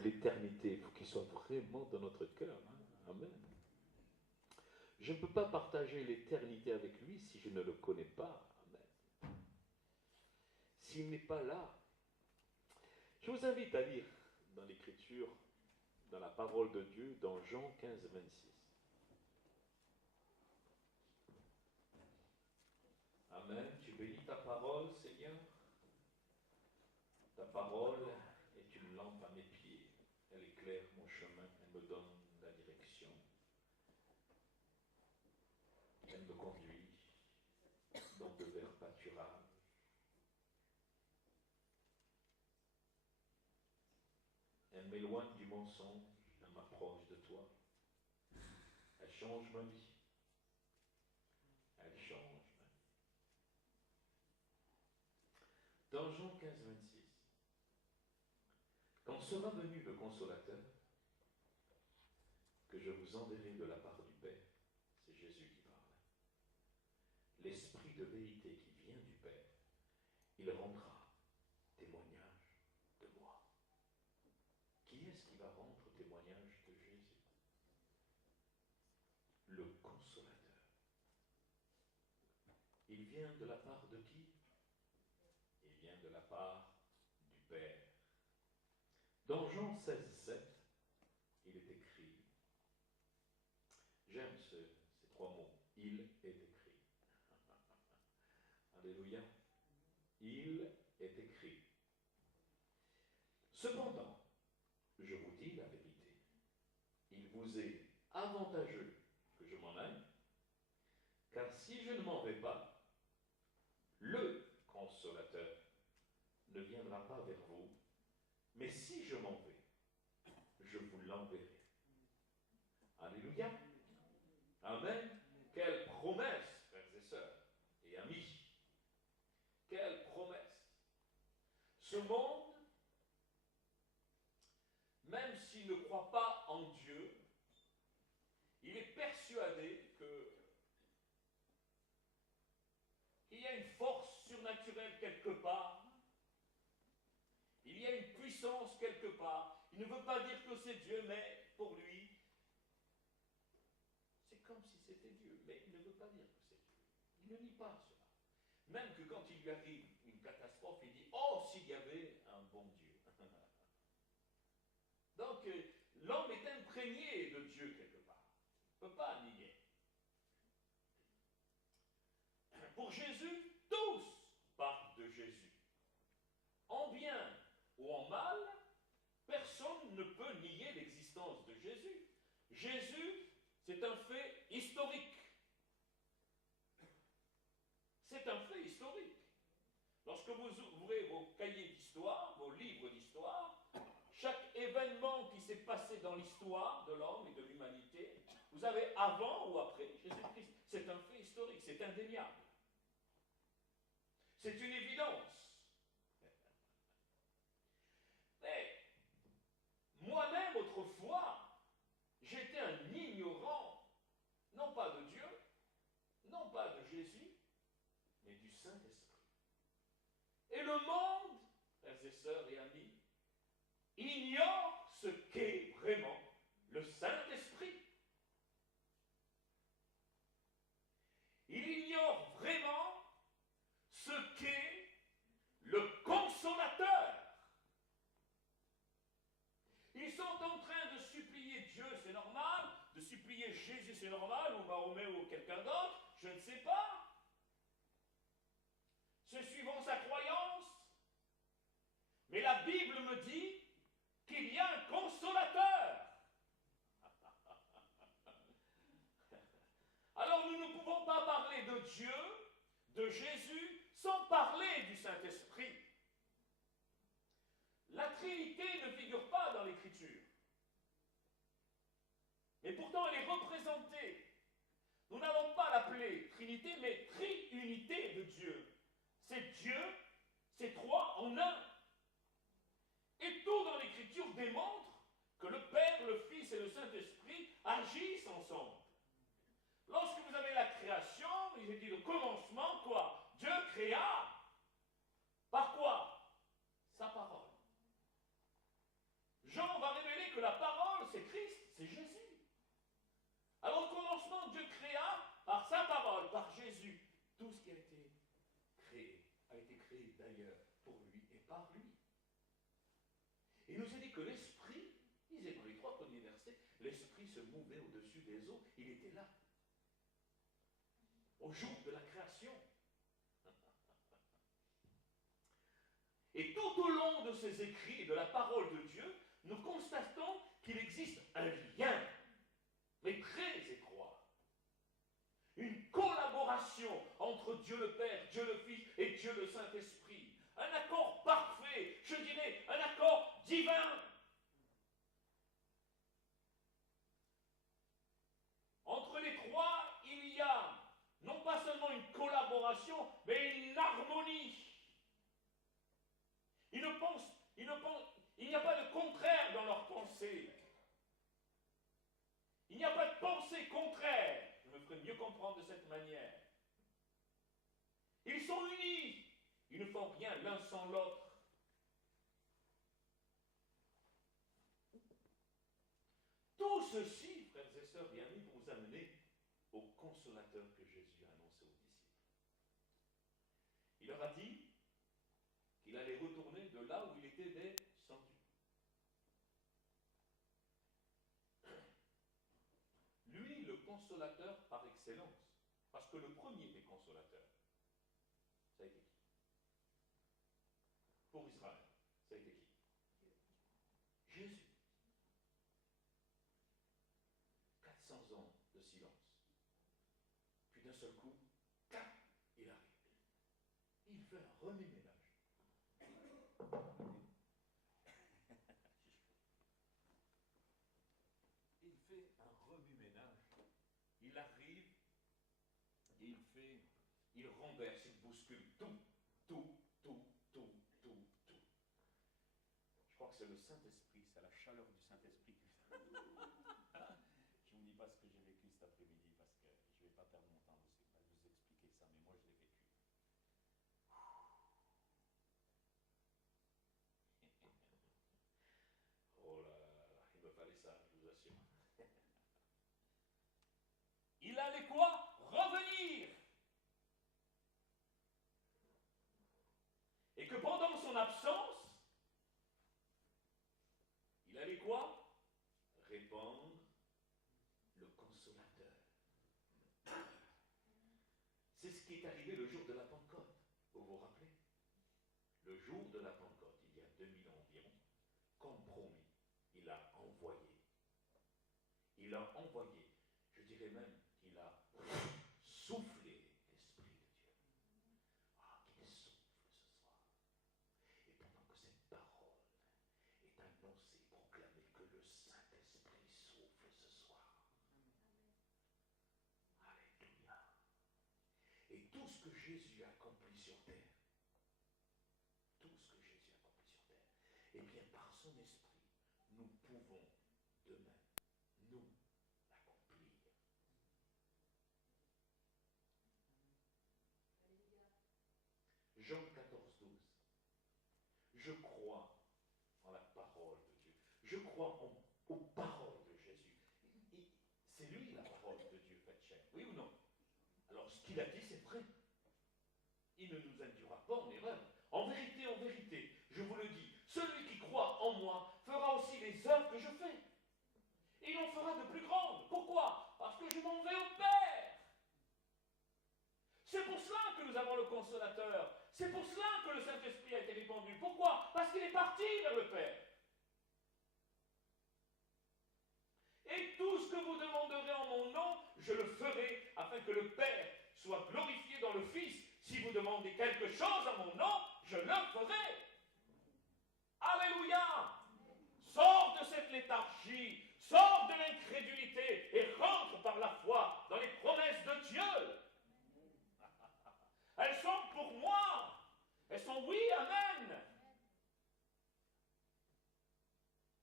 l'éternité, il faut qu'il soit vraiment dans notre cœur. Hein. Amen. Je ne peux pas partager l'éternité avec lui si je ne le connais pas. Amen. S'il n'est pas là, je vous invite à lire dans l'Écriture, dans la parole de Dieu, dans Jean 15, 26. Amen. Tu bénis ta parole, Seigneur. Ta parole est une lampe à mes pieds. Elle éclaire mon chemin, elle me donne la direction. Elle me conduit dans de verts pâturages. Elle m'éloigne du mensonge, elle m'approche de toi. Elle change ma vie. Elle change ma vie. Dans Jean 15, 26, quand sera venu le Consolateur, que je vous enverrai de la part du Père, c'est Jésus qui parle, l'Esprit de vérité qui vient du Père, il rendra témoignage de moi. Qui est-ce qui va rendre témoignage de Jésus? Le Consolateur. Il vient de la part de qui? Il vient de la part du Père. Dans Jean 16, 7, il est écrit, j'aime ces trois mots, il est écrit. Alléluia. Il est écrit. Cependant, je vous dis la vérité, il vous est avantageux que je m'en aille, car si je ne m'en vais pas, le Consolateur ne viendra pas vers vous, mais si je m'en vais, je vous l'enverrai. Alléluia. Amen. Quelle promesse, frères et sœurs et amis. Quelle promesse. Ce monde, même s'il ne croit pas en Dieu, il est persuadé qu'il y a une force surnaturelle quelque part, il y a une puissance quelque part. Il ne veut pas dire que c'est Dieu, mais pour lui, c'est comme si c'était Dieu, mais il ne veut pas dire que c'est Dieu. Il ne nie pas cela. Même que quand il lui arrive une catastrophe, il dit « Oh, s'il y avait un bon Dieu !» Donc, l'homme est imprégné de Dieu quelque part. Il ne peut pas nier. Pour Jésus, tous partent de Jésus. En bien ou en mal, personne ne peut nier l'existence de Jésus. Jésus, c'est un fait historique. C'est un fait historique. Lorsque vous ouvrez vos cahiers d'histoire, vos livres d'histoire, chaque événement qui s'est passé dans l'histoire de l'homme et de l'humanité, vous avez avant ou après Jésus-Christ. C'est un fait historique, c'est indéniable. C'est une évidence. Mais moi-même, autrefois, j'étais un ignorant, non pas de Dieu, non pas de Jésus, mais du Saint-Esprit. Et le monde, frères et sœurs et amis, ignore ce qu'est vraiment le Saint-Esprit. Il ignore vraiment ce qu'est le Consolateur. Ils sont en train de supplier Dieu, c'est normal, de supplier Jésus, c'est normal, ou Mahomet ou quelqu'un d'autre, je ne sais pas. C'est suivant sa croyance. Mais la Bible me dit qu'il y a un consolateur. Alors nous ne pouvons pas parler de Dieu, de Jésus, sans parler du Saint-Esprit. La Trinité ne figure pas dans l'Écriture. Mais pourtant elle est représentée. Nous n'allons pas l'appeler Trinité, mais triunité de Dieu. C'est Dieu, c'est trois en un. Et tout dans l'Écriture démontre que le Père, le Fils et le Saint-Esprit agissent ensemble. Lorsque vous avez la création, il est dit le commencement, quoi? Dieu créa. Par quoi? Sa parole. Jean va que la parole, c'est Christ, c'est Jésus. Alors au commencement, Dieu créa par sa parole, par Jésus, tout ce qui a été créé d'ailleurs pour lui et par lui. Il nous a dit que l'Esprit, il disait dans les 3 premiers versets, l'Esprit se mouvait au-dessus des eaux, il était là. Au jour de la création. Et tout au long de ces écrits, de la parole de Dieu, nous constatons qu'il existe un lien, mais très étroit. Une collaboration entre Dieu le Père, Dieu le Fils et Dieu le Saint-Esprit. Un accord parfait, je dirais un accord divin. Entre les trois, il y a non pas seulement une collaboration, mais une harmonie. Il n'y a pas de contraire dans leur pensée. Il n'y a pas de pensée contraire. Je me ferai mieux comprendre de cette manière. Ils sont unis. Ils ne font rien l'un sans l'autre. Tout ceci, frères et sœurs bien-aimés, pour vous amener au consolateur que Jésus a annoncé aux disciples. Il leur a dit qu'il allait retourner de là où il était descendu. Lui, le consolateur par excellence, parce que le premier des consolateurs, ça a été qui? Pour Israël, ça a été qui? Jésus. 400 ans de silence. Puis d'un seul coup, tac, il arrive. Il fait un remue-ménage. Il fait un remue-ménage. Il arrive et il renverse, il bouscule tout. Je crois que c'est le Saint-Esprit, c'est la chaleur du Saint-Esprit qui fait. Je ne vous dis pas ce que j'ai vécu cet après-midi parce que je ne vais pas perdre mon temps à vous expliquer ça, mais moi je l'ai vécu. Oh là là là, il me fallait ça, je vous assure. Il allait quoi? Revenir. Et que pendant son absence, il allait quoi? Répandre le consolateur. C'est ce qui est arrivé le jour de la Pentecôte. Vous vous rappelez? Le jour de la Pentecôte, il y a 2000 ans environ, comme promis, il a envoyé. Il a envoyé, je dirais même qu'il a soufflé l'Esprit de Dieu. Ah, qu'il souffle ce soir. Et pendant que cette parole est annoncée, proclamée, que le Saint-Esprit souffle ce soir. Alléluia. Et tout ce que Jésus a accompli sur terre, eh bien par son Esprit, nous pouvons demain, nous, l'accomplir. Jean 14, 12. Je crois en la parole de Dieu. Je crois aux paroles de Jésus. C'est lui la parole de Dieu faite chair. Oui ou non? Alors ce qu'il a dit, c'est vrai. Il ne nous induira pas en erreur. En vérité, je vous le dis, celui qui croit en moi fera aussi les œuvres que je fais. Et il en fera de plus grandes. Pourquoi? Parce que je m'en vais au Père. C'est pour cela que nous avons le Consolateur. C'est pour cela que le Saint-Esprit a été répandu. Pourquoi? Parce qu'il est parti vers le Père. Et tout ce que vous demanderez en mon nom, je le ferai afin que le Père soit glorifié dans le Fils. Si vous demandez quelque chose en mon nom, je le ferai. Alléluia! Sors de cette léthargie, sors de l'incrédulité et rentre par la foi dans les promesses de Dieu. Elles sont pour moi. Elles sont oui, amen.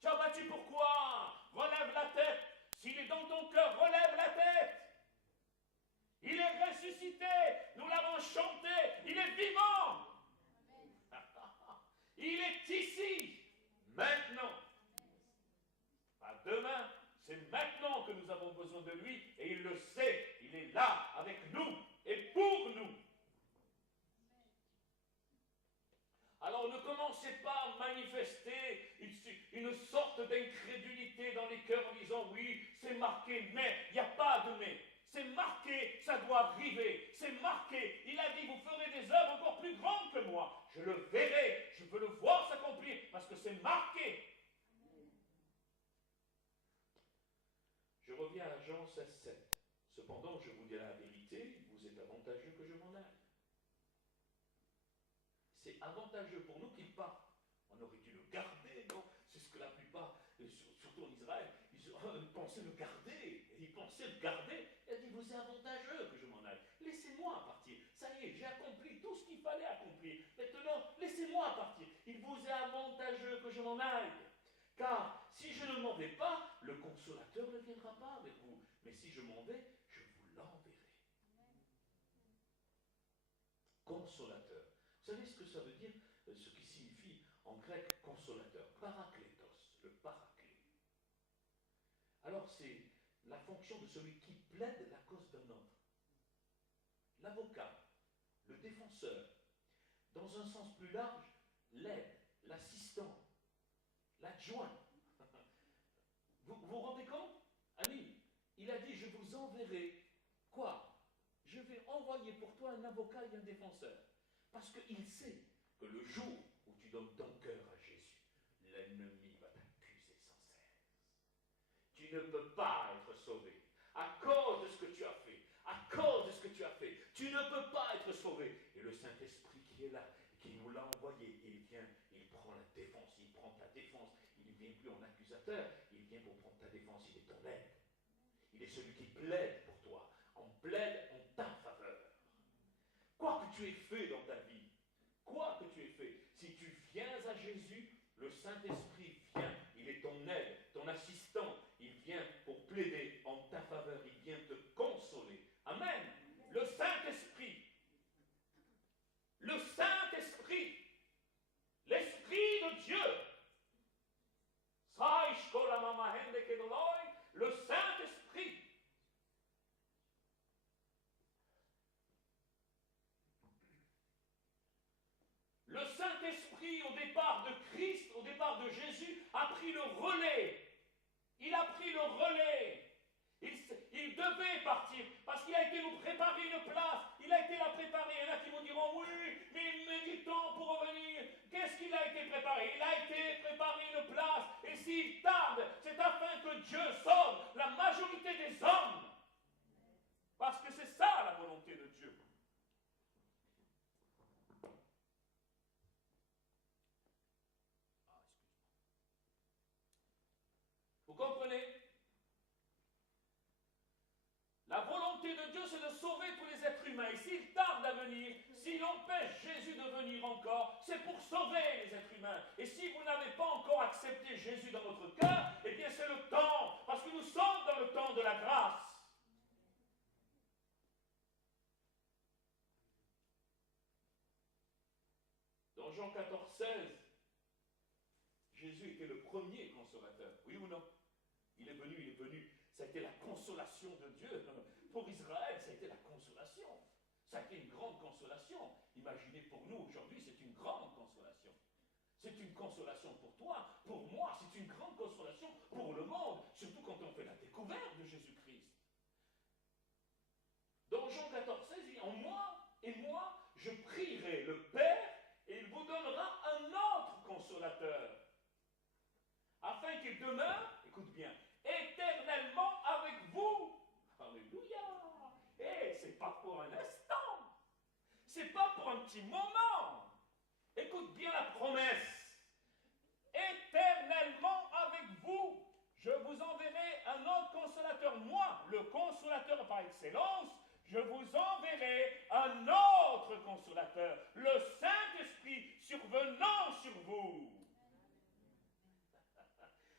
Tu as battu pourquoi? Relève la tête. S'il est dans ton cœur, relève la tête. Il est ressuscité. Nous l'avons chanté. Il est vivant. Il est ici, maintenant. pensez pas manifester une sorte d'incrédulité dans les cœurs en disant oui, c'est marqué, mais il n'y a pas de mais. C'est marqué, ça doit arriver. C'est marqué. Il a dit, vous ferez des œuvres encore plus grandes que moi. Je le verrai, je veux le voir s'accomplir parce que c'est marqué. Je reviens à Jean 16,7. Cependant, je vous dis la vérité, il vous est avantageux que je m'en aille. C'est avantageux pour nous qu'il parte. On aurait dû le garder, non? C'est ce que la plupart, surtout en Israël, ils pensaient le garder. Ils pensaient le garder. Il a dit, vous est avantageux que je m'en aille. Laissez-moi partir. Ça y est, j'ai accompli tout ce qu'il fallait accomplir. Maintenant, laissez-moi partir. Il vous est avantageux que je m'en aille. Car si je ne m'en vais pas, le consolateur ne viendra pas avec vous. Mais si je m'en vais, je vous l'enverrai. Consolateur. Vous savez ce que ça veut dire, ce qui signifie en grec consolateur? Parakletos, le paraclet. Alors c'est la fonction de celui qui plaide la cause d'un autre. L'avocat, le défenseur, dans un sens plus large, l'aide, l'assistant, l'adjoint. Vous vous rendez compte? Ami, il a dit, je vous enverrai quoi? Je vais envoyer pour toi un avocat et un défenseur. Parce qu'il sait que le jour où tu donnes ton cœur à Jésus, l'ennemi va t'accuser sans cesse. Tu ne peux pas être sauvé à cause de ce que tu as fait. À cause de ce que tu as fait. Tu ne peux pas être sauvé. Et le Saint-Esprit qui est là, qui nous l'a envoyé, il vient, il prend la défense, il prend ta défense. Il ne vient plus en accusateur, il vient pour prendre ta défense, il est ton aide. Il est celui qui plaide pour toi. On plaide en ta faveur. Quoi que tu aies fait dans ta vie, quoi que tu aies fait, si tu viens à Jésus, le Saint-Esprit vient, il est ton aide, ton assistant, il vient pour plaider en ta faveur, il vient te consoler. Amen. Le Saint-Esprit, l'Esprit de Dieu, le Saint-Esprit. Le Saint-Esprit, au départ de Christ, au départ de Jésus, a pris le relais. Il a pris le relais. Il devait partir parce qu'il a été nous préparer une place. Il a été la préparer. Il y en a qui vous diront oui, mais il met du temps pour revenir. Qu'est-ce qu'il a été préparé? Il a été préparé une place. Et s'il tarde, c'est afin que Dieu sauve la majorité des hommes. Parce que c'est ça la volonté de Dieu. Vous comprenez? La volonté de Dieu, c'est de sauver tous les êtres humains. Et s'il tarde à venir, s'il empêche Jésus de venir encore, c'est pour sauver les êtres humains. Et si vous n'avez pas encore accepté Jésus dans votre cœur, eh bien c'est le temps, parce que nous sommes dans le temps de la grâce. Dans Jean 14, 16, Jésus était le premier consolateur. Oui ou non? Il est venu. Ça a été la consolation de Dieu. Pour Israël, ça a été la consolation. Ça a été une grande consolation. Imaginez pour nous aujourd'hui, c'est une grande consolation. C'est une consolation pour toi, pour moi, c'est une grande consolation pour le monde, surtout quand on fait la découverte de Jésus-Christ. Dans Jean 14, 16, il dit, en moi, et moi, je prierai le Père, et il vous donnera un autre consolateur, afin qu'il demeure, écoute bien, éternellement avec vous. Alléluia. Et c'est pas pour un instant. C'est pas pour un petit moment. Écoute bien la promesse. Éternellement avec vous. Je vous enverrai un autre consolateur. Moi, le consolateur par excellence, je vous enverrai un autre consolateur. Le Saint-Esprit survenant sur vous.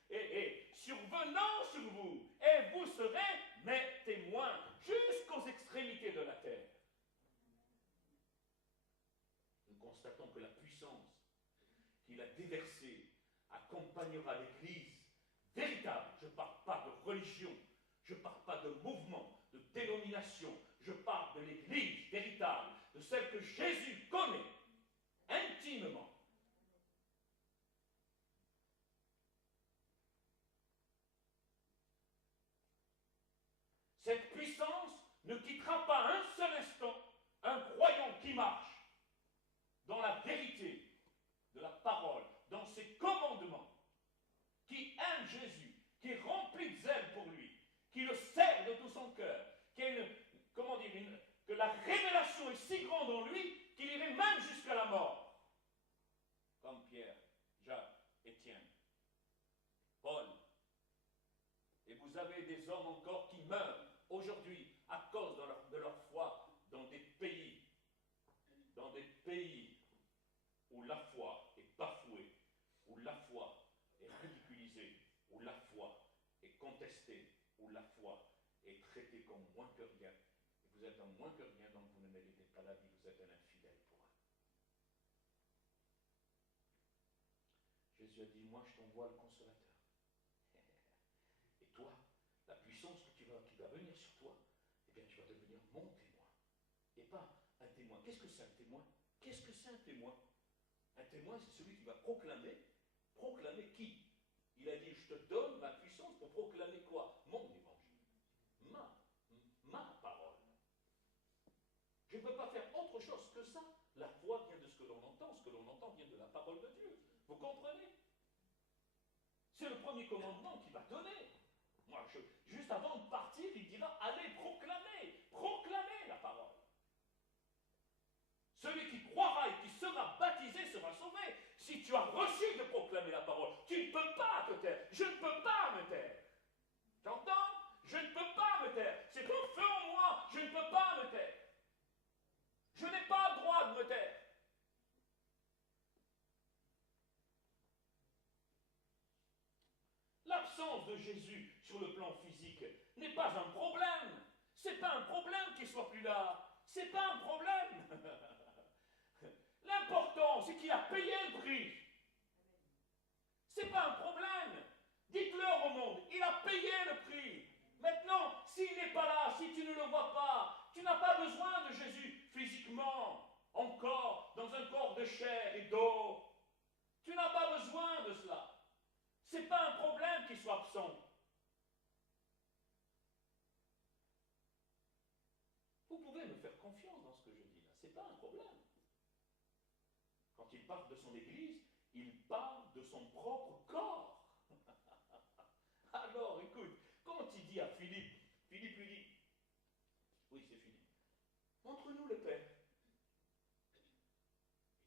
Et survenant sur vous, et vous serez mes témoins jusqu'aux extrémités de la terre. Nous constatons que la puissance qu'il a déversée accompagnera l'Église véritable. Je ne parle pas de religion, je ne parle pas de mouvement, de dénomination, je parle de l'Église véritable, de celle que Jésus connaît intimement. Cette puissance ne quittera pas un seul instant un croyant qui marche dans la vérité de la parole, dans ses commandements, qui aime Jésus, qui est rempli de zèle pour lui, qui le sert de tout son cœur, qui a que la révélation est si grande en lui qu'il irait même jusqu'à la mort. Comme Pierre, Jacques, Étienne, Paul. Et vous avez des hommes encore qui meurent aujourd'hui à cause de leur foi dans des pays où la foi est bafouée, où la foi est ridiculisée, où la foi est contestée, où la foi est traitée comme moins que rien. Et vous êtes un moins que rien, donc vous ne méritez pas la vie, vous êtes un infidèle pour eux. Jésus a dit, moi je t'envoie le consolateur. Et toi, la puissance qui va venir sur toi, eh bien tu vas devenir mon témoin. Et pas un témoin. Qu'est-ce que c'est un témoin? Qu'est-ce que c'est un témoin? Un témoin, c'est celui qui va proclamer. Proclamer qui? Il a dit, je te donne ma puissance pour proclamer quoi? Mon évangile. Ma parole. Je ne peux pas faire autre chose que ça. La foi vient de ce que l'on entend. Ce que l'on entend vient de la parole de Dieu. Vous comprenez? C'est le premier commandement qu'il va donner. Moi, juste avant de partir, il dira, allez proclamer la parole. Celui qui croira et qui sera baptisé sera sauvé. Si tu as reçu de proclamer la parole, tu ne peux pas te taire. Je ne peux pas me taire. Tu entends? Je ne peux pas me taire. C'est un feu en moi. Je ne peux pas me taire. Je n'ai pas le droit de me taire. L'absence de Jésus sur le plan physique n'est pas un problème. C'est pas un problème qu'il soit plus là. C'est pas un problème. L'important, c'est qu'il a payé le prix. C'est pas un problème. Dites-le au monde, il a payé le prix. Maintenant, s'il n'est pas là, si tu ne le vois pas, tu n'as pas besoin de Jésus physiquement, encore, dans un corps de chair et d'eau. Tu n'as pas besoin de cela. Ce n'est pas un problème qu'il soit absent. Vous pouvez me faire confiance dans ce que je dis là. Ce n'est pas un problème. Quand il parle de son Église, il parle de son propre corps. Alors, écoute, quand il dit à Philippe lui dit, oui, c'est Philippe, montre-nous le Père.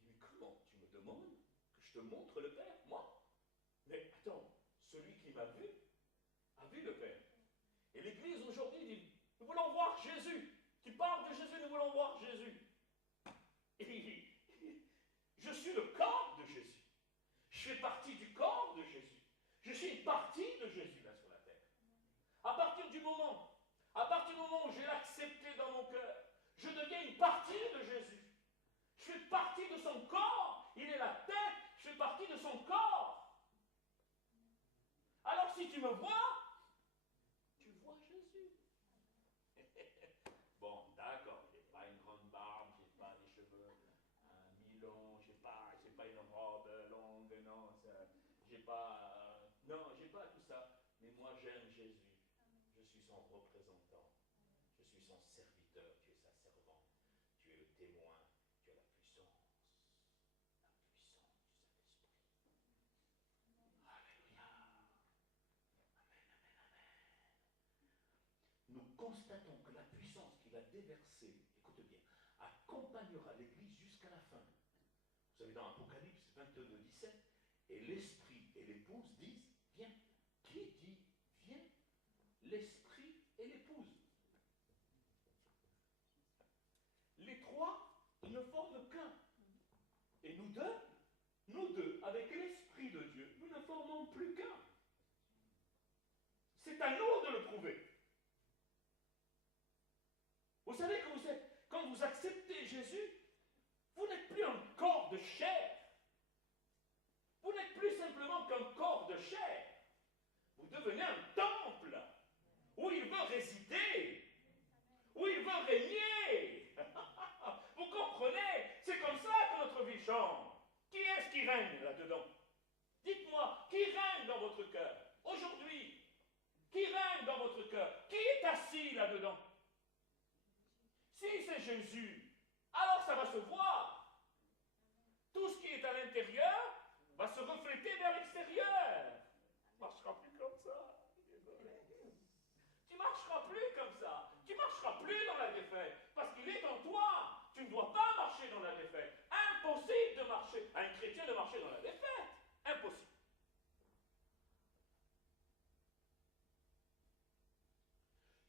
Il dit, mais comment? Tu me demandes que je te montre le Père, moi? Mais attends, celui qui m'a vu a vu le Père. Et l'Église aujourd'hui dit, nous voulons voir Jésus. Tu parles de Jésus, nous voulons voir Jésus. Et je suis le corps de Jésus. Je fais partie du corps de Jésus. Je suis une partie de Jésus là sur la terre. À partir du moment où j'ai accepté dans mon cœur, je deviens une partie de Jésus. Je fais partie de son corps. Il est la tête, je fais partie de son corps. Alors si tu me vois, tu vois Jésus. Bon, d'accord, j'ai pas une grande barbe, j'ai pas des cheveux mi-longs, j'ai pas une robe longue, non, j'ai pas tout ça. Mais moi j'aime Jésus. Je suis son représentant. Je suis son serviteur. Tu es sa servante. Tu es le témoin. Tu as la puissance. La puissance du Saint-Esprit. Alléluia. Amen, amen, amen. Nous constatons que la puissance qu'il a déversée, écoute bien, accompagnera l'Église jusqu'à la fin. Vous savez, dans Apocalypse 22, 17, et l'Esprit et l'épouse disent, viens. Qui dit, viens? L'Esprit et l'épouse. Les trois, ils ne forment qu'un. Et nous deux, avec l'Esprit de Dieu, nous ne formons plus qu'un. C'est à nous de le prouver. Vous savez que quand vous acceptez Jésus, vous n'êtes plus un corps de chair. Vous n'êtes plus simplement qu'un corps de chair. Vous devenez un temple où il veut résider, où il veut régner. Vous comprenez? C'est comme ça que notre vie change. Qui est-ce qui règne là-dedans? Dites-moi, qui règne dans votre cœur aujourd'hui? Qui règne dans votre cœur? Qui est assis qui là-dedans? Si c'est Jésus, alors ça va se voir. Tout ce qui est à l'intérieur va se refléter vers l'extérieur. Tu ne marcheras plus comme ça. Tu ne marcheras plus comme ça. Tu ne marcheras plus dans la défaite. Parce qu'il est en toi. Tu ne dois pas marcher dans la défaite. Impossible de marcher, à un chrétien de marcher dans la défaite. Impossible.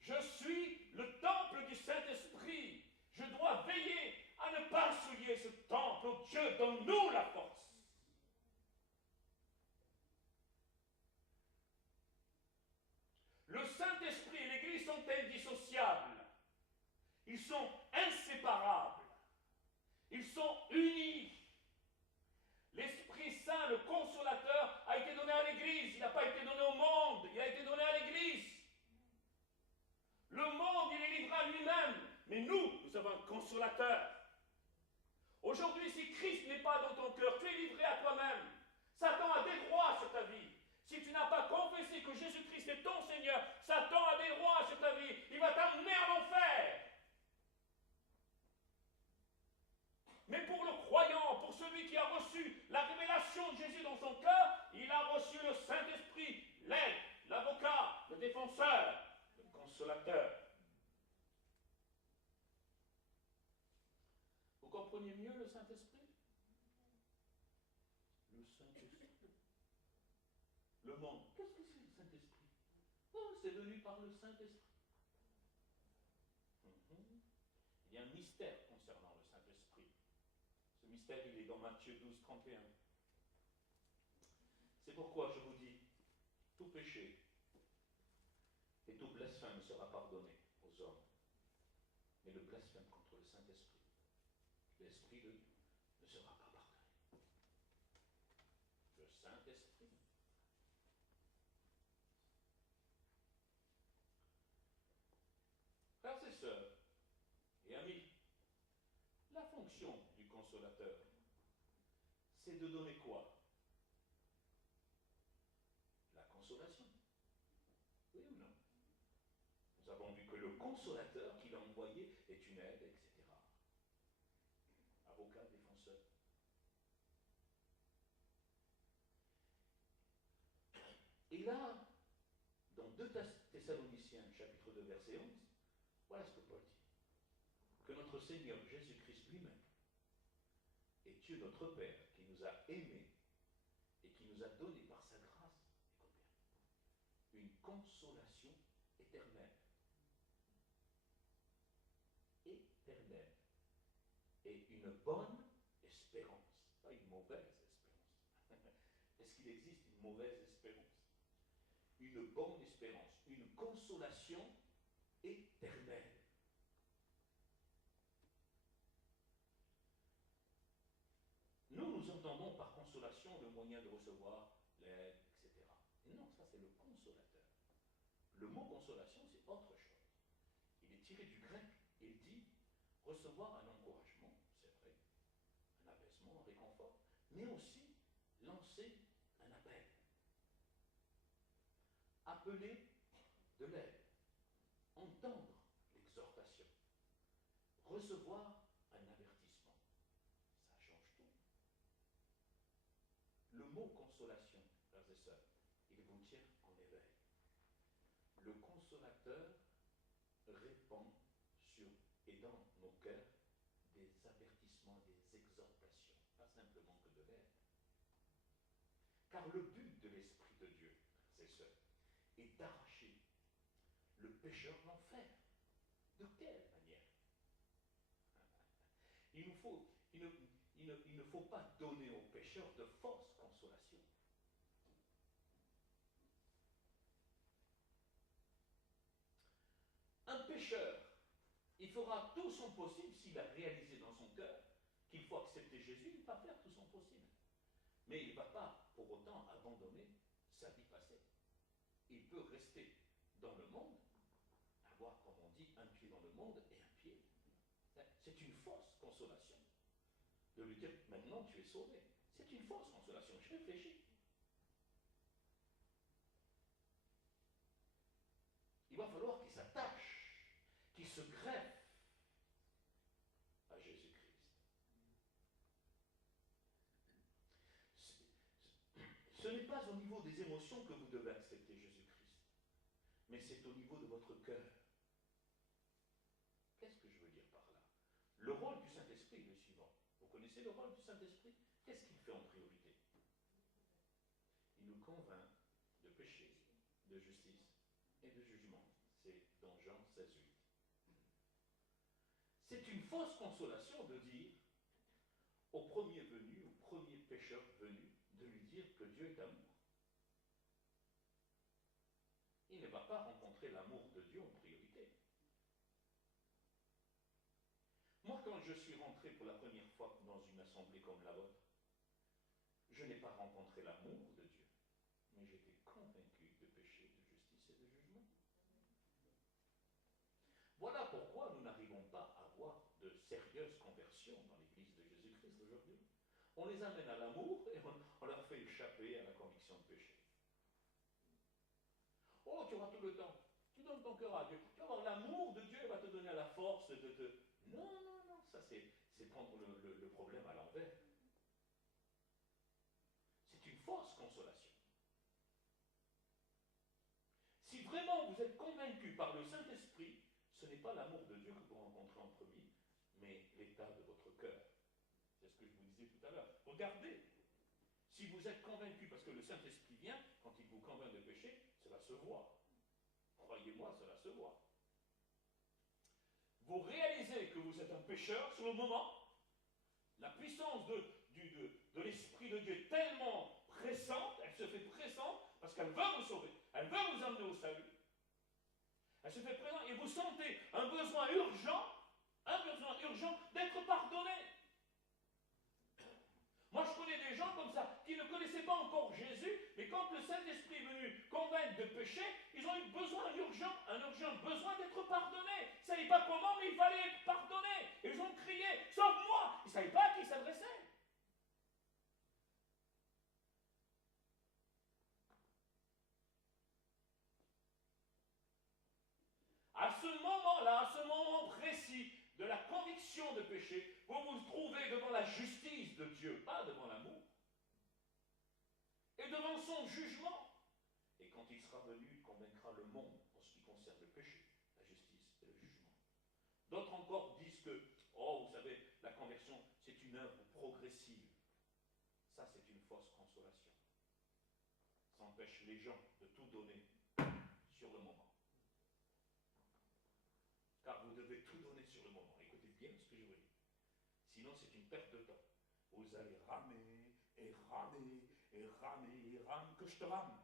Je suis le temple du Saint-Esprit. Je dois veiller à ne pas souiller ce temple. Oh Dieu, donne-nous la force. Le Saint-Esprit et l'Église sont indissociables. Ils sont inséparables. Ils sont unis. L'Esprit Saint, le Consolateur, a été donné à l'Église. Il n'a pas été donné au monde. Il a été donné à l'Église. Le monde, il est livré à lui-même. Mais nous avons un Consolateur. Aujourd'hui, si Christ n'est pas dans ton cœur, tu es livré à toi-même. Satan a des droits sur ta vie. Si tu n'as pas confessé que Jésus-Christ est ton Seigneur, Satan a des droits sur ta vie. Il va t'emmener à l'enfer. Mais pour le croyant, pour celui qui a reçu la révélation de Jésus dans son cœur, il a reçu le Saint-Esprit, l'aide, l'avocat, le défenseur, le consolateur. Vous comprenez mieux le Saint-Esprit? Le Saint-Esprit. Le monde. Qu'est-ce que c'est le Saint-Esprit? Oh, c'est venu par le Saint-Esprit. Il y a un mystère concernant le Saint-Esprit. Ce mystère, il est dans Matthieu 12, 31. C'est pourquoi je vous dis, tout péché et tout blasphème sera pardonné aux hommes. Mais le blasphème contre le Saint-Esprit, l'Esprit de Dieu, ne sera pas pardonné. Le Saint-Esprit. Frères et sœurs et amis, la fonction du consolateur, c'est de donner quoi? La consolation. Oui ou non? Nous avons vu que le consolateur qu'il a envoyé est une aide, etc. Avocat, défenseur. Et là, dans 2 Thessaloniciens, chapitre 2, verset 11, voilà ce que Paul dit. Que notre Seigneur Jésus-Christ lui-même et Dieu notre Père, qui nous a aimés et qui nous a donné par sa grâce, une consolation éternelle. Éternelle. Et une bonne espérance. Pas une mauvaise espérance. Est-ce qu'il existe une mauvaise espérance? Une bonne espérance. Une consolation éternelle. Nous entendons par consolation le moyen de recevoir l'aide, etc. Non, ça c'est le consolateur. Le mot consolation, c'est autre chose. Il est tiré du grec. Il dit recevoir un encouragement, c'est vrai, un apaisement, un réconfort, mais aussi lancer un appel. Appeler de l'aide, entendre l'exhortation, recevoir un avertissement. Ça change tout. Le mot consolation, frères et sœurs, il vous tient en éveil. Le consolateur répand sur et dans nos cœurs des avertissements, des exhortations, pas simplement que de l'aide. Car le but de l'Esprit de Dieu, frères et sœurs, est d'arracher le pécheur de l'enfer. De quelle manière? Il ne faut pas donner aux pécheurs de fausses consolations. Un pécheur, il fera tout son possible s'il a réalisé dans son cœur qu'il faut accepter Jésus, il va faire tout son possible. Mais il ne va pas pour autant abandonner sa vie passée. Il peut rester dans le monde, avoir, comme on dit, un pied dans le monde et un pied. C'est une fausse consolation de lui dire maintenant tu es sauvé. C'est une fausse consolation. Je réfléchis. Il va falloir qu'il s'attache se greffe à Jésus-Christ. Ce n'est pas au niveau des émotions que vous devez accepter Jésus-Christ, mais c'est au niveau de votre cœur. Qu'est-ce que je veux dire par là? Le rôle du Saint-Esprit est le suivant. Vous connaissez le rôle du Saint-Esprit? Qu'est-ce qu'il fait en priorité? Il nous convainc de péché, de justice et de jugement. C'est dans Jean 16:8. C'est une fausse consolation de dire au premier venu, au premier pécheur venu, de lui dire que Dieu est amour. Il ne va pas rencontrer l'amour de Dieu en priorité. Moi, quand je suis rentré pour la première fois dans une assemblée comme la vôtre, je n'ai pas rencontré l'amour de Dieu, mais j'étais convaincu de péché, de justice et de jugement. Voilà pourquoi nous n'arrivons pas à avoir de sérieuses conversions dans l'Église de Jésus-Christ aujourd'hui. On les amène à l'amour et on leur fait échapper à la conviction de péché. Oh, tu auras tout le temps. Tu donnes ton cœur à Dieu. Tu vas avoir l'amour de Dieu, il va te donner la force de te... Non, non, non, ça c'est prendre le problème à l'envers. C'est une fausse consolation. Si vraiment vous êtes convaincu par le Saint-Esprit, ce n'est pas l'amour de Dieu que vous rencontrez en premier, mais l'état de votre cœur. C'est ce que je vous disais tout à l'heure. Regardez, si vous êtes convaincu, parce que le Saint-Esprit vient, quand il vous convainc de péché, cela se voit. Croyez-moi, cela se voit. Vous réalisez que vous êtes un pécheur sur le moment, la puissance de l'Esprit de Dieu est tellement pressante, elle se fait pressante, parce qu'elle veut vous sauver, elle veut vous amener au salut. Elle se fait présente et vous sentez un besoin urgent d'être pardonné. Moi, je connais des gens comme ça qui ne connaissaient pas encore Jésus, mais quand le Saint-Esprit est venu convaincre de péché, ils ont eu besoin urgent, un urgent besoin d'être pardonnés. Ils ne savaient pas comment, mais il fallait être pardonné. Et ils ont crié, sauve-moi! Ils ne savaient pas à qui ils s'adressaient. À ce moment-là, à ce moment précis de la conviction de péché, vous vous trouvez devant la justice de Dieu, pas devant l'amour, et devant son jugement. Et quand il sera venu, il convaincra le monde en ce qui concerne le péché, la justice et le jugement. D'autres encore disent que, oh, vous savez, la conversion, c'est une œuvre progressive. Ça, c'est une fausse consolation. Ça empêche les gens de tout donner sur le moment. Car vous devez tout donner sur le moment. Écoutez bien ce que je vous dis. Sinon, c'est une perte de temps. Vous allez ramer, et ramer, et ramer, et rame, que je te rame.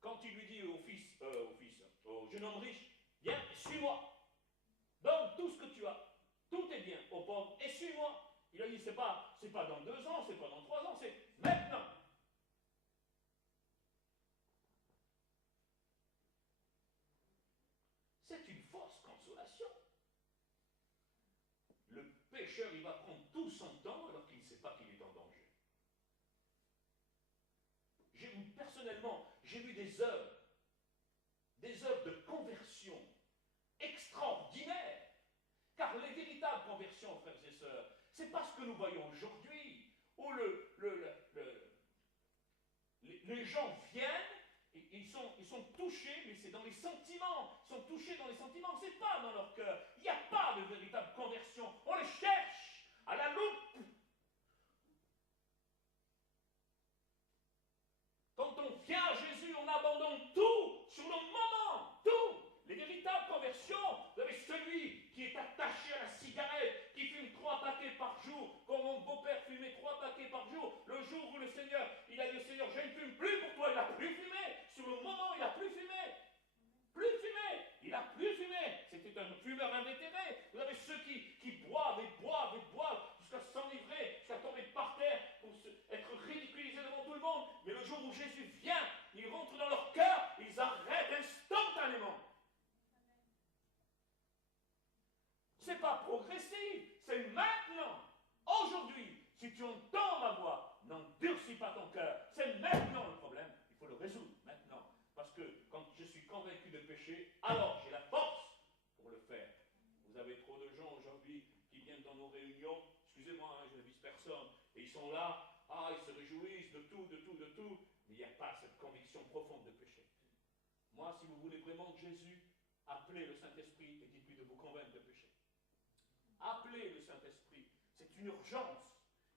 Quand il lui dit au jeune homme riche, viens, suis-moi. Donne tout ce que tu as. Tout est bien au pauvre, et suis-moi. Il a dit, c'est pas dans 2 ans, c'est pas dans 3 ans, c'est maintenant. C'est une fausse consolation. Le pécheur, il va prendre tout son temps alors qu'il ne sait pas qu'il est en danger. Personnellement, j'ai vu des œuvres de conversion extraordinaires. Car les véritables conversions, frères et sœurs, c'est pas ce que nous voyons aujourd'hui, où les gens viennent, et ils sont touchés, mais c'est dans les sentiments. Ils sont touchés dans les sentiments, c'est pas dans leur cœur. Il n'y a pas de véritable conversion. On les cherche à la loupe. Quand on vient à Jésus, on abandonne tout sur le moment, tout. Les véritables conversions, vous avez celui qui est attaché à la cigarette, qui fume 3 paquets par jour, comme mon beau-père fumait 3 paquets par jour. Le jour où le Seigneur, il a dit au Seigneur, je ne fume plus pour toi, il n'a plus fumé. Sur le moment, il n'a plus fumé. Plus fumé. Il n'a plus fumé. C'était un fumeur invétéré. Vous avez ceux qui boivent et boivent et boivent jusqu'à s'enivrer, jusqu'à tomber par terre pour être ridiculisés devant tout le monde. Mais le jour où Jésus vient, il rentre dans leur cœur, ils arrêtent instantanément. C'est pas progressif, c'est maintenant. Aujourd'hui, si tu entends ma voix, n'endurcis pas ton cœur. C'est maintenant le problème. Il faut le résoudre maintenant. Parce que quand je suis convaincu de péché, alors j'ai la force pour le faire. Vous avez trop de gens aujourd'hui qui viennent dans nos réunions, excusez-moi, hein, je ne vise personne, et ils sont là, ils se réjouissent de tout, mais il n'y a pas cette conviction profonde de péché. Moi, si vous voulez vraiment de Jésus, appelez le Saint-Esprit et dites-lui de vous convaincre de péché. Appelez le Saint-Esprit, c'est une urgence.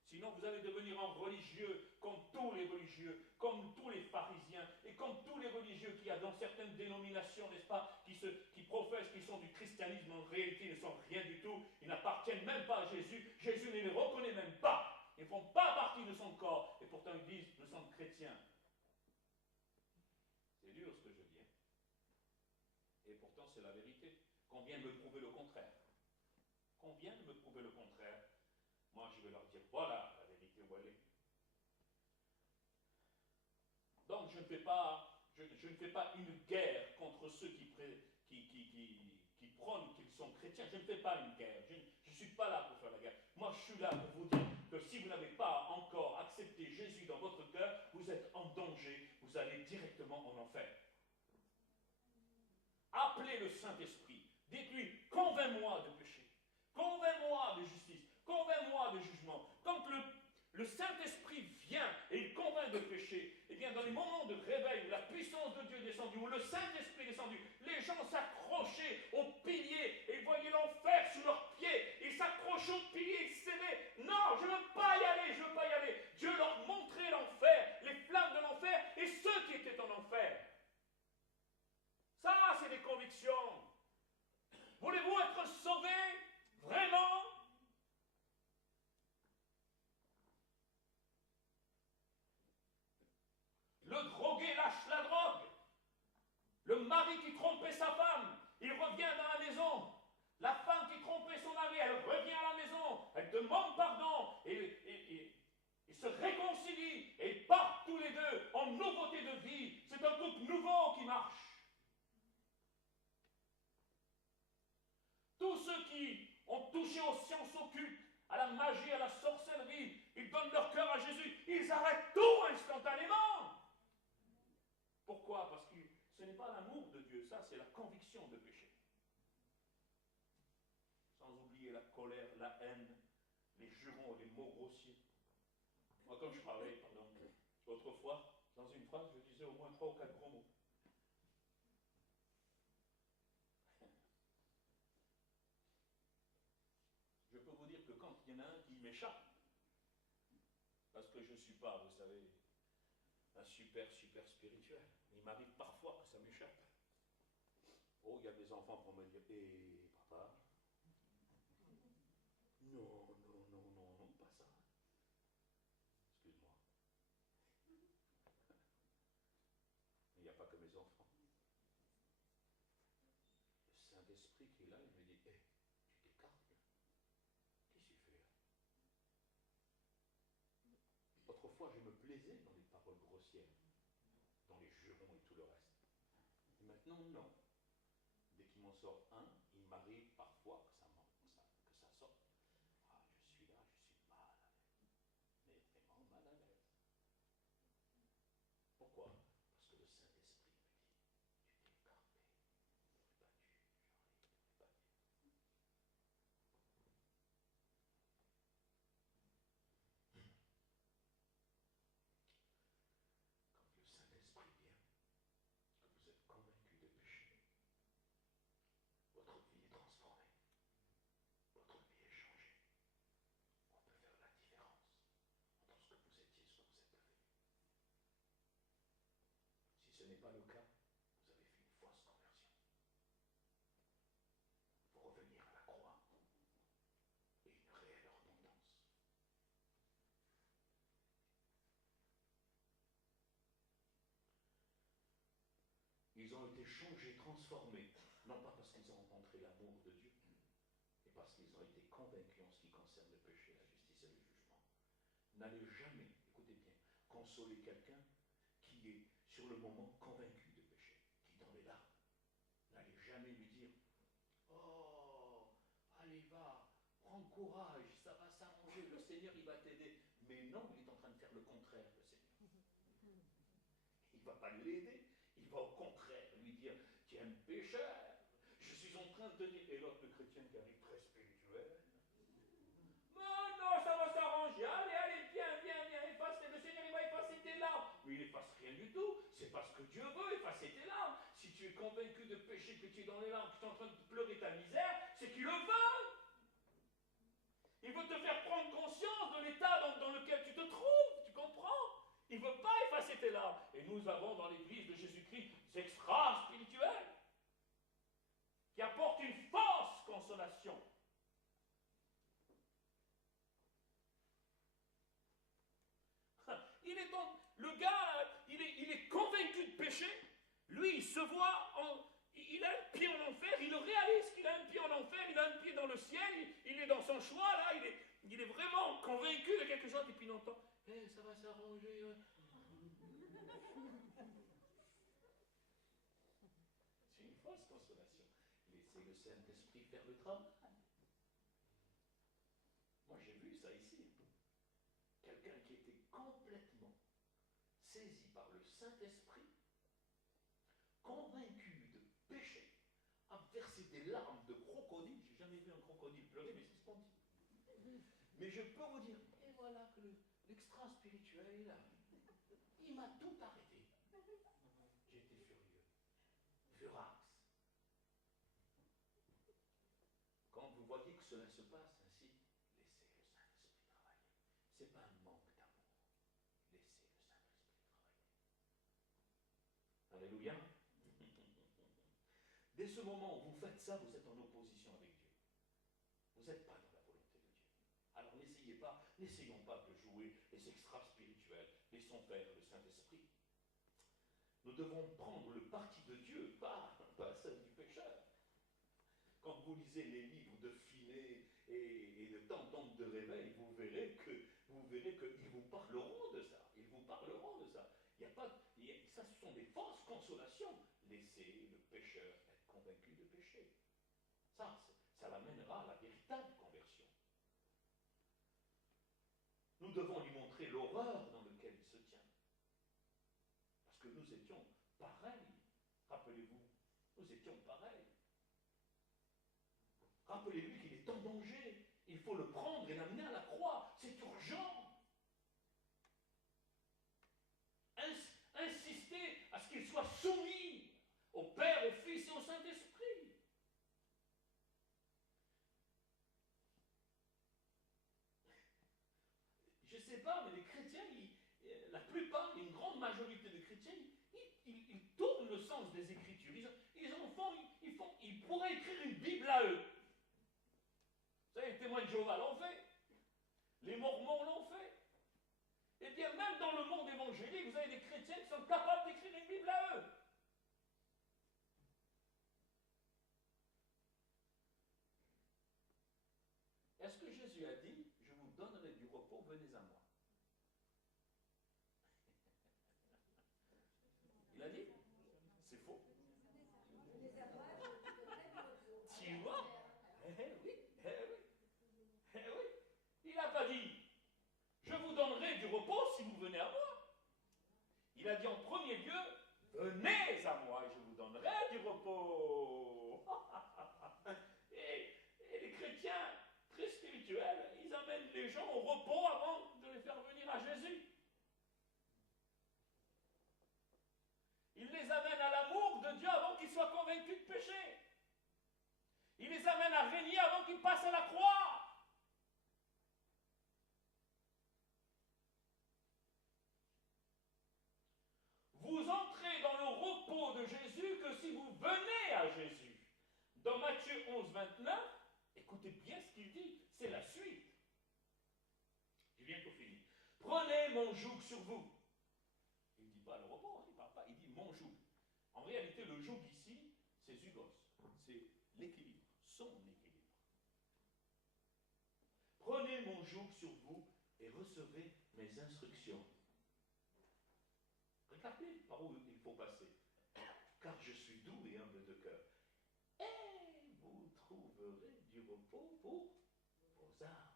Sinon, vous allez devenir un religieux comme tous les religieux, comme tous les pharisiens et comme tous les religieux qu'il y a dans certaines dénominations, n'est-ce pas, qui professent qu'ils sont du christianisme, en réalité ils ne sont rien du tout, ils n'appartiennent même pas à Jésus, Jésus ne les reconnaît même pas, ils ne font pas partie de son corps, et pourtant ils disent nous sommes chrétiens. C'est dur ce que je dis, hein. Et pourtant c'est la vérité. Qu'on vienne me prouver le contraire. Qu'on vienne me prouver le contraire. Moi, je vais leur dire, voilà la vérité où elle est. Donc, je ne fais pas une guerre contre ceux qui prônent qu'ils sont chrétiens. Je ne fais pas une guerre. Je ne suis pas là pour faire la guerre. Moi, je suis là pour vous dire que si vous n'avez pas encore accepté Jésus dans votre cœur, vous êtes en danger. Vous allez directement en enfer. Appelez le Saint-Esprit. Dites-lui, convainc-moi de péché. Convainc-moi de justice. Convainc-moi de jugement. Quand le Saint-Esprit vient et il convainc de péché, eh bien dans les moments de réveil où la puissance de Dieu est descendue, où le Saint-Esprit est descendu, les gens s'accrochaient aux piliers et voyaient l'enfer sous leurs pieds. Ils s'accrochaient aux piliers, ils s'aimaient. Non, je ne veux pas y aller, je ne veux pas y aller. Dieu leur montrait l'enfer, les flammes de l'enfer et ceux qui étaient en enfer. Ça, c'est des convictions. Voulez-vous être sauvés? Vraiment? Le drogué lâche la drogue. Le mari qui trompait sa femme, il revient dans la maison. La femme qui trompait son mari, elle revient à la maison. Elle demande pardon et se réconcilient et partent tous les deux en nouveauté de vie. C'est un couple nouveau qui marche. Tous ceux qui ont touché aux sciences occultes, à la magie, à la sorcellerie, ils donnent leur cœur à Jésus, ils arrêtent tout instantanément. Pourquoi? Parce que ce n'est pas l'amour de Dieu, ça c'est la conviction de péché. Sans oublier la colère, la haine, les jurons, les mots grossiers. Moi quand je parlais, autrefois, dans une phrase, je disais au moins 3 ou 4 gros mots. Je peux vous dire que quand il y en a un qui m'échappe, parce que je ne suis pas, vous savez, un super spirituel, il m'arrive parfois que ça m'échappe. Oh, il y a des enfants pour me dire, papa, non, pas ça. Excuse-moi. Il n'y a pas que mes enfants. Le Saint-Esprit qui est là, il me dit, tu t'écartes. Qu'est-ce que tu fais là? Autrefois, je me plaisais dans les paroles grossières, dans les jurons et tout le reste. Et maintenant, non. Dès qu'il m'en sort un, il m'arrive parfois que ça sorte. Je suis là, je suis mal à l'aise. Mais vraiment mal à l'aise. Pourquoi? Parce que le Saint-Esprit me dit, tu t'es écarté, tu n'aurais pas dû, tu n'aurais pas dû. Quand le Saint-Esprit vient, que vous êtes convaincu de péché, votre vie est transformée, votre vie est changée. On peut faire la différence entre ce que vous étiez et ce que vous êtes devenu. Si ce n'est pas le cas, vous avez fait une fausse conversion. Il faut revenir à la croix et une réelle repentance. Ils ont été changés, transformés, non pas parce qu'ils ont rencontré l'amour de Dieu, mais parce qu'ils ont été convaincus en ce qui concerne le péché, la justice et le jugement. N'allez jamais, écoutez bien, consoler quelqu'un qui est sur le moment convaincu de péché, qui est dans les larmes. N'allez jamais lui dire, oh, allez va, prends courage, ça va s'arranger, le Seigneur il va t'aider. Mais non, il est en train de faire le contraire, le Seigneur. Il ne va pas l'aider, il va au contraire lui dire, tu es un chrétien pécheur. Je suis en train de te dire, et l'autre, le chrétien qui arrive très spirituel. Mais non, ça va s'arranger. Allez, allez, viens, efface. Le Seigneur, il va effacer tes larmes. Mais il efface rien du tout. C'est parce que Dieu veut effacer tes larmes. Si tu es convaincu de péché, que tu es dans les larmes, que tu es en train de pleurer ta misère, c'est qu'il le veut. Il veut te faire prendre conscience de l'état dans lequel tu te trouves. Tu comprends? Il ne veut pas effacer tes larmes. Et nous avons dans l'église de Jésus-Christ des extras spirituels qui apportent une fausse consolation. Le gars, il est convaincu de péché. Lui, il se voit, il a un pied en enfer, il réalise qu'il a un pied en enfer, il a un pied dans le ciel, il est dans son choix, là, il est vraiment convaincu de quelque chose, et puis il entend, ça va s'arranger. Ouais. C'est une fausse consolation. Laissez le Saint-Esprit faire le travail. Moi, j'ai vu ça ici. Quelqu'un qui était complètement saisi par le Saint-Esprit, convaincu de péché, a versé des larmes de crocodile. J'ai jamais vu un crocodile pleurer, mais c'est spontané. Mais je peux vous dire, et voilà que l'extra spirituel est là. Il m'a tout arrêté. J'étais furieux. Furax. Quand vous voyez que cela se passe ainsi, laissez le Saint-Esprit travailler. Ce n'est pas un manque d'amour. Laissez le Saint-Esprit travailler. Alléluia. Dès ce moment où vous faites ça, vous êtes en opposition avec Dieu. Vous n'êtes pas dans la volonté de Dieu. Alors n'essayons pas de jouer les extras spirituels. Laissons faire le Saint-Esprit. Nous devons prendre le parti de Dieu, pas celle du pécheur. Quand vous lisez les livres de Finney et de Tente de réveil, vous verrez qu'ils vous parleront de ça. Ils vous parleront de ça. Ça, ce sont des fausses consolations. Laissez le pécheur être convaincu de péché. Ça l'amènera à la véritable conversion. Nous devons lui montrer l'horreur dans laquelle il se tient. Parce que nous étions pareils. Rappelez-vous, nous étions pareils. Rappelez-lui qu'il est en danger. Il faut le prendre et l'amener à la croix. C'est urgent. Insistez à ce qu'il soit soumis au Père, au Fils et au Saint-Esprit. Je ne sais pas, mais les chrétiens, la plupart, une grande majorité de chrétiens, ils tournent le sens des Écritures. Ils pourraient écrire une Bible à eux. Vous savez, les témoins de Jéhovah l'ont fait. Les Mormons l'ont fait. Et bien, même dans le monde évangélique, vous avez des chrétiens qui sont capables d'écrire une Bible à eux. Est-ce que Jésus a dit, je vous donnerai du repos, venez à moi? Il a dit? C'est faux. Tu vois? Oui. Il n'a pas dit, je vous donnerai du repos si vous venez à moi. Il a dit en premier lieu, venez à moi et je vous donnerai du repos. et les chrétiens très spirituels, ils amènent les gens au repos avant de les faire venir à Jésus. Ils les amènent à l'amour de Dieu avant qu'ils soient convaincus de péché. Ils les amènent à régner avant qu'ils passent à la croix. Vous entrez dans le repos de Jésus que si vous venez à Jésus. Dans Matthieu 11, 29, écoutez bien ce qu'il dit, c'est la suite. J'ai bientôt fini. Prenez mon joug sur vous. Il ne dit pas le repos, il ne parle pas, il dit mon joug. En réalité, le joug ici, c'est zygos, c'est l'équilibre, son équilibre. Prenez mon joug sur vous et recevez mes instructions. Regardez par où il faut passer. Car je suis doux et humble de cœur. Et vous trouverez du repos pour vos âmes.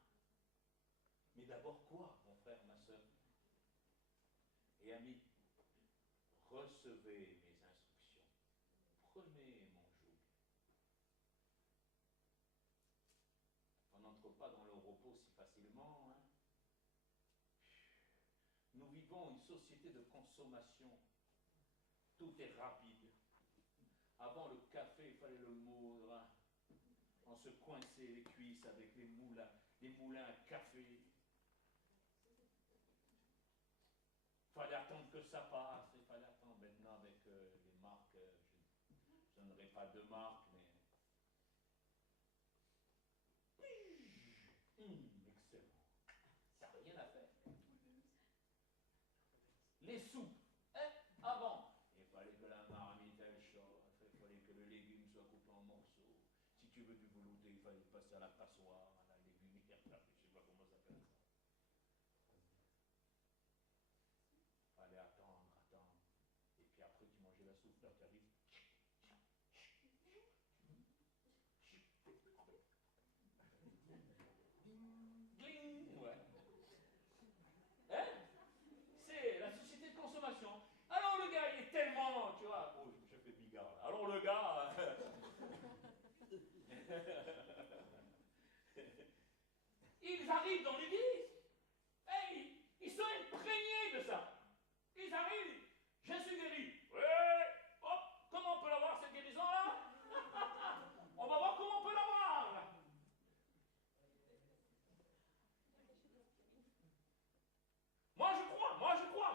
Mais d'abord quoi, mon frère, ma soeur et ami? Recevez mes instructions. Prenez vivons une société de consommation. Tout est rapide. Avant le café, il fallait le moudre. On se coinçait les cuisses avec les moulins à café. Il fallait attendre que ça passe. Il fallait attendre maintenant avec les marques. Je ne donnerai pas de marque, mais... excellent. Ça n'a rien à faire. Les soupes. Avant, il fallait que la marmite elle chauffe. Il fallait que le légume soit coupé en morceaux. Si tu veux du velouté, il fallait passer à la passoire, à la légumière, je ne sais pas comment ça s'appelle ça. Il fallait attendre. Et puis après, tu mangeais la soupe, là, tu arrives. Gling, ouais. Hein? C'est la société de consommation. Alors le gars, il est tellement, tu vois, oh, je fais bigard là. Alors le gars, ils arrivent dans l'église. Et ils sont imprégnés de ça. Ils arrivent, je suis guéri. Ouais, hop, comment on peut l'avoir cette guérison-là? On va voir comment on peut l'avoir.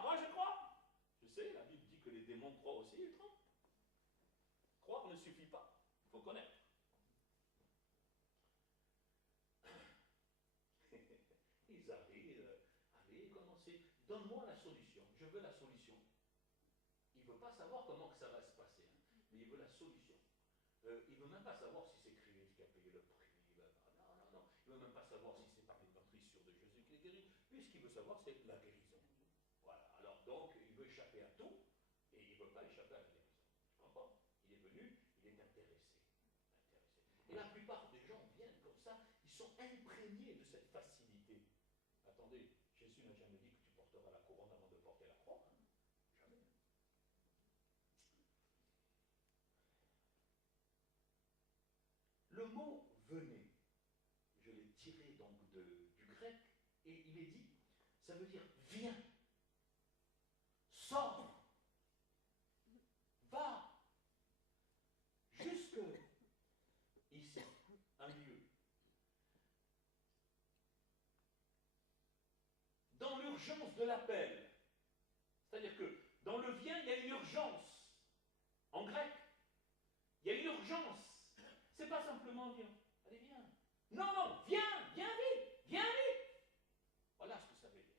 Moi je crois. Je sais, la Bible dit que les démons croient aussi, ils trompent. Croire ne suffit pas, il faut connaître. Ils arrivent, allez, commencez, donne-moi la solution, je veux la solution. Il ne veut pas savoir comment que ça va se passer, hein, mais il veut la solution. Il ne veut même pas savoir si c'est Christ qui a payé le prix. Non. Il ne veut même pas savoir si c'est par les meurtrissures de Jésus qu'il est guéri. Lui, ce qu'il veut savoir, c'est la guérison. Voilà. Alors donc, il veut échapper à tout, et il ne veut pas échapper à la guérison. Tu comprends? Il est venu, il est intéressé. Et la plupart des gens viennent comme ça, ils sont imprégnés de cette facilité. Attendez, Jésus n'a jamais dit que tu porteras la couronne avant de porter la croix. Hein? Jamais. Le mot venez, je l'ai tiré donc du grec, et il est dit, ça veut dire viens, sors, va, jusque ici, un lieu. Dans l'urgence de l'appel, c'est-à-dire que dans le viens, il y a une urgence. En grec, il y a une urgence. C'est pas simplement viens. Allez, viens. Non, viens vite. Voilà ce que ça veut dire.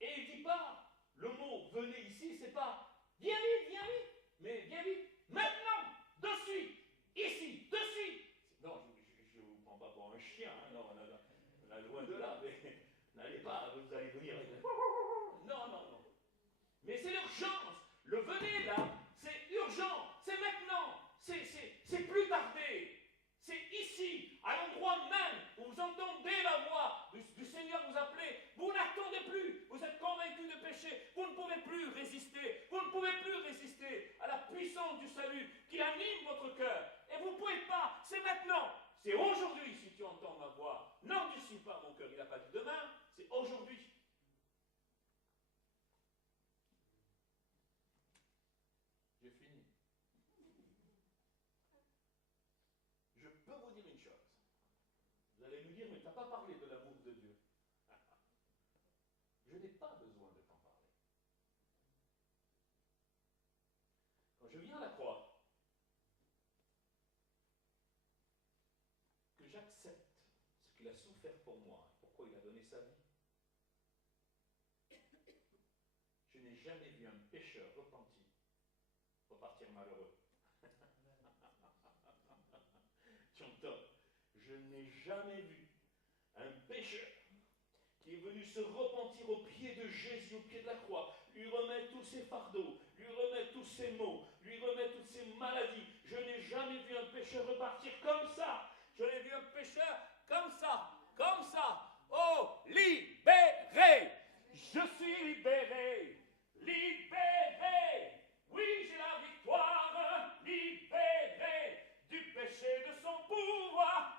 Et il ne dit pas, le mot venez ici, c'est pas viens vite, mais viens vite, maintenant, de suite, ici, de suite. Non, je ne vous prends pas pour un chien, hein, non, loin de là, mais n'allez pas, vous allez venir avec non. Mais c'est l'urgence. Le venez là, c'est urgent, c'est maintenant, c'est plus tardé. C'est ici, à l'endroit même où vous entendez la voix du Seigneur vous appeler. Vous n'attendez plus, vous êtes convaincu de péché, vous ne pouvez plus résister. Vous ne pouvez plus résister à la puissance du salut qui anime votre cœur. Et vous ne pouvez pas, c'est maintenant. C'est aujourd'hui si tu entends ma voix. Non, tu ne suis pas mon cœur, il n'a pas dit demain, c'est aujourd'hui. J'ai fini. Je peux vous dire une chose. Vous allez me dire, mais tu n'as pas parlé de l'amour de Dieu. Je n'ai pas besoin de t'en parler. Quand je viens à la croix, que j'accepte ce qu'il a souffert pour moi, pourquoi il a donné sa vie, je n'ai jamais vu un pécheur repenti repartir malheureux. Tu entends? Je n'ai jamais vu un pécheur qui est venu se repentir au pied de Jésus, au pied de la croix, lui remettre tous ses fardeaux, lui remettre tous ses maux, lui remettre toutes ses maladies. Je n'ai jamais vu un pécheur repartir comme ça. Je n'ai vu un pécheur comme ça. Oh, libéré. Je suis libéré. Oui, j'ai la victoire. Libéré du péché de son pouvoir.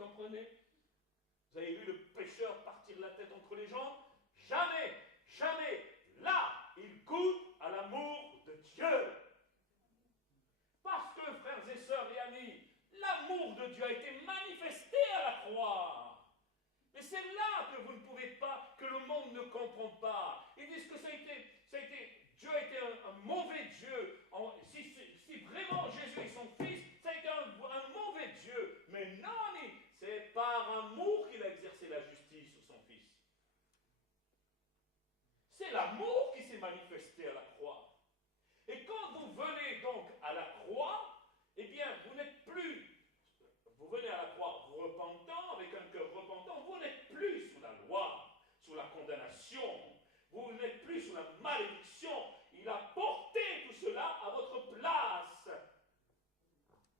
comprenez? Vous avez vu le pécheur partir la tête entre les jambes? Jamais, jamais. Là, il goûte à l'amour de Dieu. Parce que, frères et sœurs et amis, l'amour de Dieu a été manifesté à la croix. Mais c'est là que vous ne pouvez pas, que le monde ne comprend pas. Ils disent que Dieu a été un mauvais Dieu. Si vraiment Jésus est son fils, ça a été un mauvais Dieu. Mais non, c'est par amour qu'il a exercé la justice sur son fils. C'est l'amour qui s'est manifesté à la croix. Et quand vous venez donc à la croix, eh bien, vous n'êtes plus, vous venez à la croix vous repentant, avec un cœur repentant, vous n'êtes plus sous la loi, sous la condamnation, vous n'êtes plus sous la malédiction. Il a porté tout cela à votre place.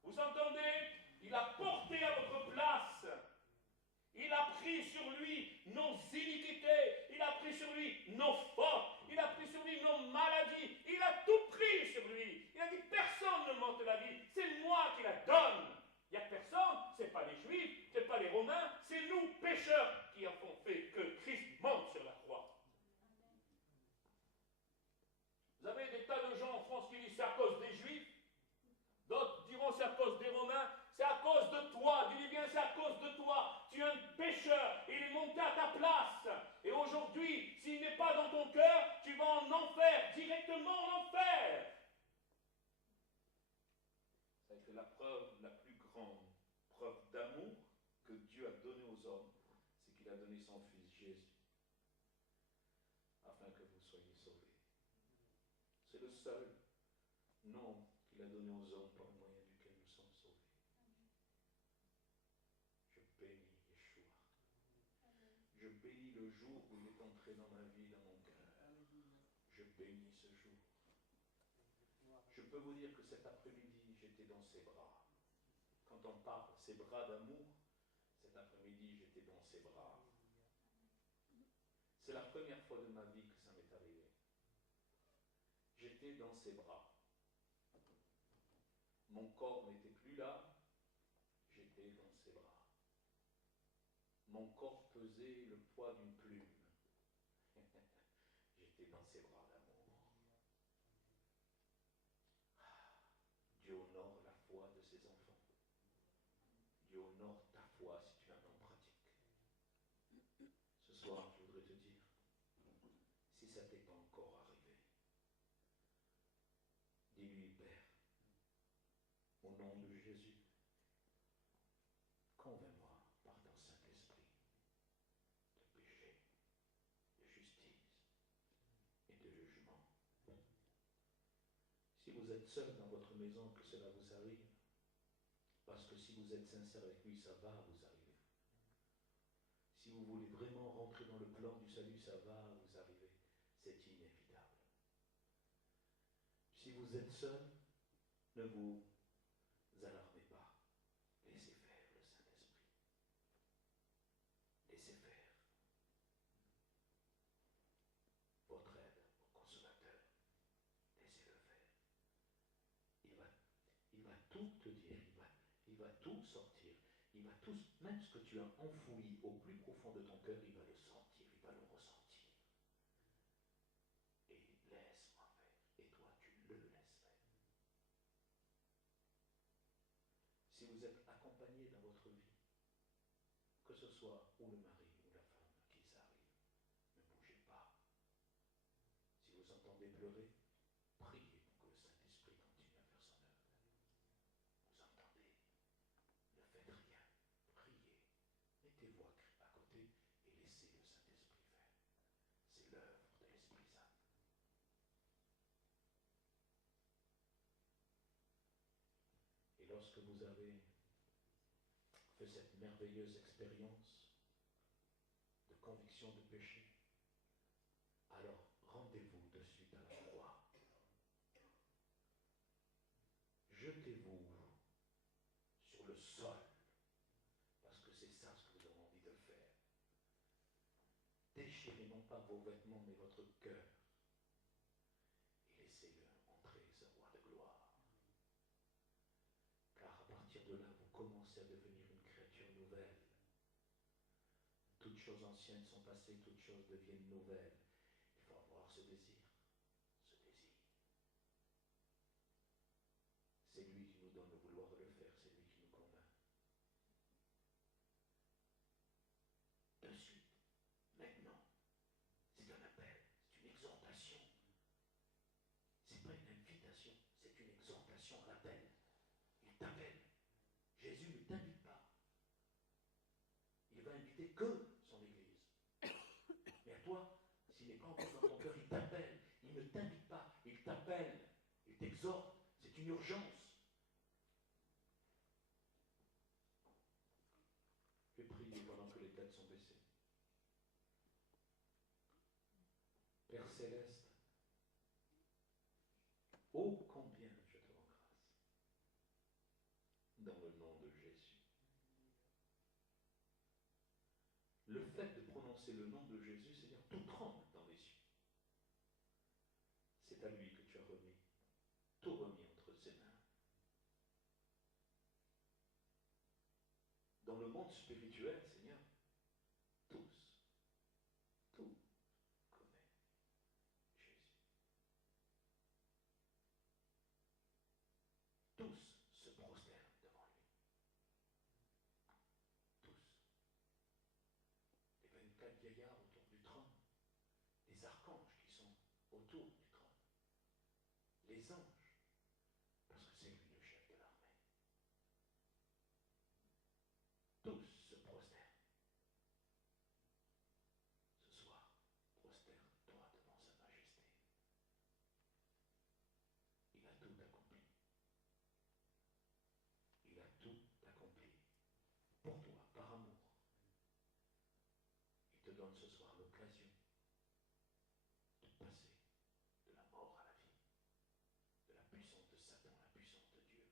Vous entendez? Il a porté à votre place. Il a pris sur lui nos iniquités, il a pris sur lui nos fautes, il a pris sur lui nos maladies, il a tout pris sur lui. Il a dit personne ne m'ôte la vie, c'est moi qui la donne. Il n'y a personne, ce n'est pas les Juifs, ce n'est pas les Romains, c'est nous pécheurs qui avons fait que Christ monte sur la croix. Vous avez des tas de gens en France qui disent c'est à cause des Juifs, d'autres diront c'est à cause des Romains. C'est à cause de toi, dis bien c'est à cause de toi. Tu es un pécheur, il est monté à ta place. Et aujourd'hui, s'il n'est pas dans ton cœur, tu vas en enfer, directement en enfer. Ça a été la preuve, la plus grande preuve d'amour que Dieu a donnée aux hommes, c'est qu'il a donné son Fils Jésus, afin que vous soyez sauvés. C'est le seul nom qu'il a donné aux hommes par le moyen duquel nous sommes sauvés. Je bénis Yeshua. Je bénis le jour où il est entré dans ma vie, dans mon cœur. Je bénis ce jour. Je peux vous dire que cet après-midi, j'étais dans ses bras. Quand on parle de ses bras d'amour, cet après-midi, j'étais dans ses bras. C'est la première fois de ma vie que ça m'est arrivé. J'étais dans ses bras. Mon corps n'était plus là, j'étais dans ses bras. Mon corps pesait le poids d'une plume. J'étais dans ses bras d'amour. Dieu honore la foi de ses enfants. Dieu honore ta foi si tu la mets en pratique. Ce soir, je voudrais te dire, si ça t'est pas encore arrivé, dis-lui, Père, au nom de Jésus, convainc-moi par ton Saint-Esprit de péché, de justice et de jugement. Si vous êtes seul dans votre maison, que cela vous arrive, parce que si vous êtes sincère avec lui, ça va vous arriver. Si vous voulez vraiment rentrer dans le plan du salut, ça va vous arriver. C'est inévitable. Si vous êtes seul, ne vous alarmez pas. Laissez faire le Saint-Esprit. Laissez faire votre aide au consolateur. Laissez-le faire. Il va tout te dire. Il va tout sortir. Il va tout, même ce que tu as enfoui au plus profond de ton cœur, il va le sortir. Il va le ressortir. Et laisse-moi faire. Et toi, tu le laisses faire. Si vous êtes accompagné dans votre vie, que ce soit ou le mari ou la femme à qui ça arrive, ne bougez pas. Si vous entendez pleurer, priez pour que le Saint-Esprit continue à faire son œuvre. Vous entendez? Ne faites rien. Priez. Mettez-vous à côté et laissez le Saint-Esprit faire. C'est l'œuvre de l'Esprit Saint. Et lorsque vous avez fait cette merveilleuse expérience de conviction de péché, alors rendez-vous de suite à la croix. Jetez-vous sur le sol, parce que c'est ça ce que vous avez envie de faire. Déchirez non pas vos vêtements, mais votre cœur, et laissez-le entrer, ce roi de gloire. Car à partir de là, vous commencez à devenir une créature nouvelle. choses anciennes sont passées, toutes choses deviennent nouvelles. Il faut avoir ce désir. Ce désir. C'est lui qui nous donne le vouloir de le faire, c'est lui qui nous convainc. De suite, maintenant, c'est un appel, c'est une exhortation. C'est pas une invitation, c'est une exhortation à l'appel. Il t'appelle. Jésus ne t'invite pas. Il va inviter que son Église. Mais à toi, s'il n'est pas encore dans ton cœur, il t'appelle. Il ne t'invite pas, il t'appelle. Il t'exhorte. C'est une urgence. Je vais prier pendant que les têtes sont baissées. Père Céleste, ô combien je te rends grâce. Dans le nom de Jésus. Le fait de prononcer le nom de Jésus, c'est-à-dire tout tremble dans les cieux. C'est à lui que tu as remis, tout remis entre ses mains. Dans le monde spirituel, Seigneur, tout connaît Jésus. Tous se prosternent devant lui. Tous. Les 24 vieillards autour du trône, les archanges qui sont autour du trône, les anges, parce que c'est lui le chef de l'armée. Tous se prosternent. Ce soir, prosterne-toi devant sa majesté. Il a tout accompli. Il a tout accompli. Pour toi, par amour. Il te donne ce soir l'occasion de passer de la mort à la vie, de la puissance de Satan à la puissance de Dieu.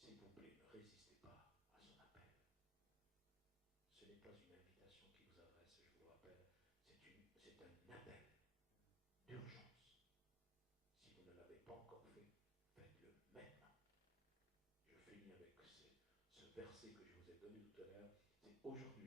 S'il vous plaît, ne résistez pas à son appel. Ce n'est pas une invitation qu'il vous adresse, je vous le rappelle, c'est un appel d'urgence. Si vous ne l'avez pas encore fait, faites-le maintenant. Je finis avec ce verset que je vous ai donné tout à l'heure. C'est aujourd'hui